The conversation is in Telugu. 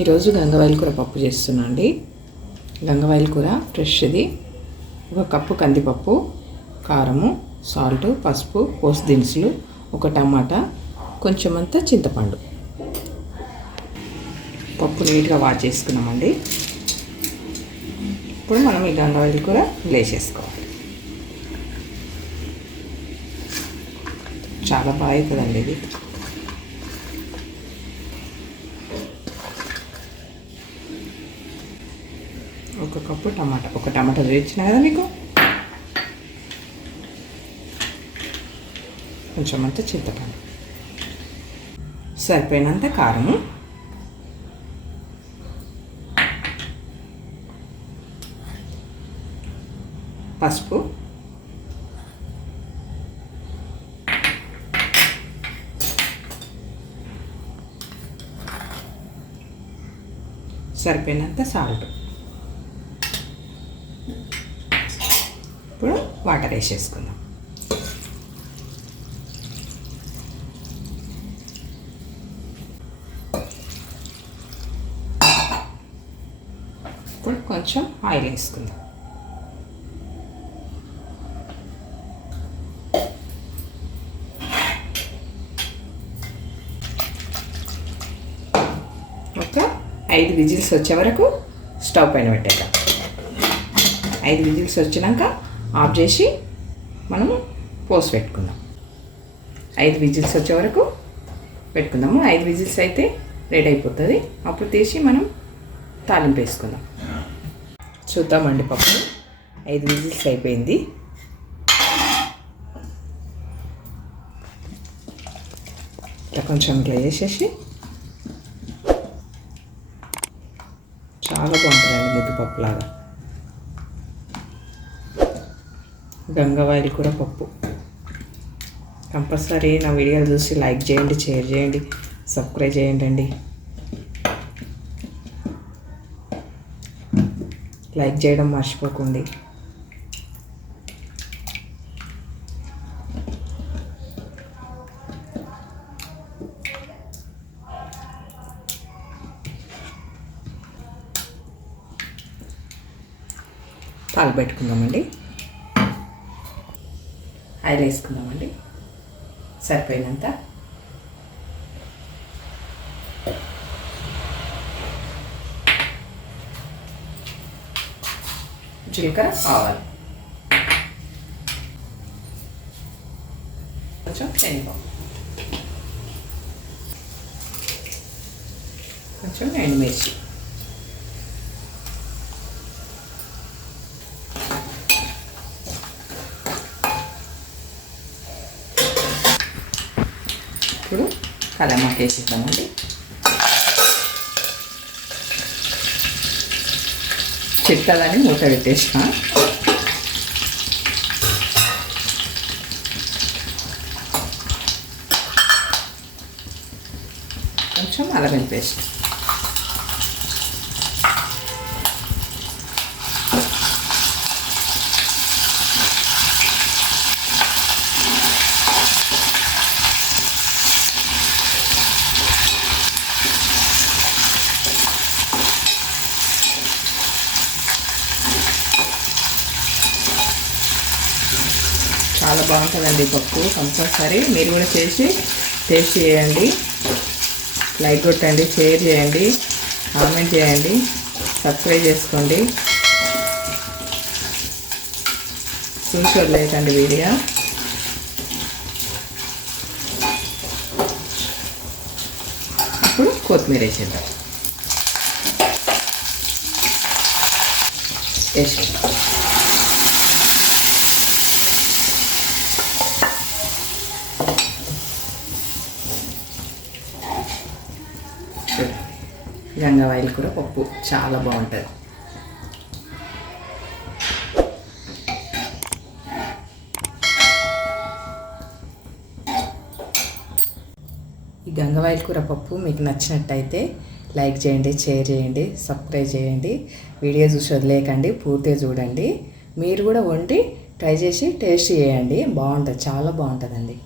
ఈరోజు గంగవాయిల కూర పప్పు చేస్తున్నా అండి. గంగవాయిల కూర ఫ్రెష్ది. ఒక కప్పు కందిపప్పు కారము సాల్ట్ పసుపు పోసు దినుసులు ఒక టమాటా కొంచెం అంతా చింతపండు. పప్పు నీట్గా వాష్ చేసుకున్నామండి. ఇప్పుడు మనం ఈ గంగవాయిల కూర లేచేసుకోవాలి చాలా బాగా అవుతుందండి ఇది ఒక కప్పు టమాటా. ఒక టమాటా వేయించిన కదా మీకు కొంచెం అంత చింతపండు. సరిపోయినంత కారము. పసుపు. సరిపోయినంత సాల్ట్. ఇప్పుడు వాటర్ వేసేసుకుందాం. ఇప్పుడు కొంచెం ఆయిల్ వేసుకుందాం. ఒక ఐదు విజిల్స్ వచ్చే వరకు స్టవ్ పైన పెట్టేద్దాం. ఐదు విజిల్స్ వచ్చినాక ఆఫ్ చేసి మనము పోసి పెట్టుకుందాం. ఐదు విజిల్స్ వచ్చే వరకు పెట్టుకుందాము. ఐదు విజిల్స్ అయితే రెడీ అయిపోతుంది. అప్పుడు తీసి మనం తాలింపు వేసుకుందాం. చూద్దామండి పప్పు. ఐదు విజిల్స్ అయిపోయింది. ఇట్లా కొంచెం ఇట్లా వేసేసి చాలా బాగుంటుందండి ముద్దుపప్పు లాగా గంగవాయిలు కూడా పప్పు. కంపల్సరీ నా వీడియోలు చూసి లైక్ చేయండి షేర్ చేయండి సబ్స్క్రైబ్ చేయండి అండి లైక్ చేయడం మర్చిపోకండి. పాలు పెట్టుకుందామండి. ఆయిల్ వేసుకుందామండి. సరిపోయినంత. జీలకర్ర ఆవాలు. కొంచెం శనగపప్పు. కొంచెం ఎండుమిర్చి. ఇప్పుడు కలమాకి వేసిద్దామండి చిట్టదని మూత పెట్టేసిన. కొంచెం అల్లం పేస్ట్ చాలా బాగుంటుందండి పప్పు కంపల్సరీ. మీరు కూడా చేసి టేస్ట్ చేయండి. లైక్ కొట్టండి షేర్ చేయండి కామెంట్ చేయండి సబ్స్క్రైబ్ చేసుకోండి. చూసి వదిలేయకండి వీడియో. ఇప్పుడు కొత్తిమీర వేసేద్దాం. వేసేద్దాం. గంగవాయిల్ కూర పప్పు చాలా బాగుంటుంది. ఈ గంగవాయిల్ కూర పప్పు మీకు నచ్చినట్టయితే లైక్ చేయండి షేర్ చేయండి సబ్స్క్రైబ్ చేయండి. వీడియో చూసి వదిలేయకండి పూర్తిగా చూడండి. మీరు కూడా వండి ట్రై చేసి టేస్ట్ చేయండి. బాగుంటుంది చాలా బాగుంటుందండి.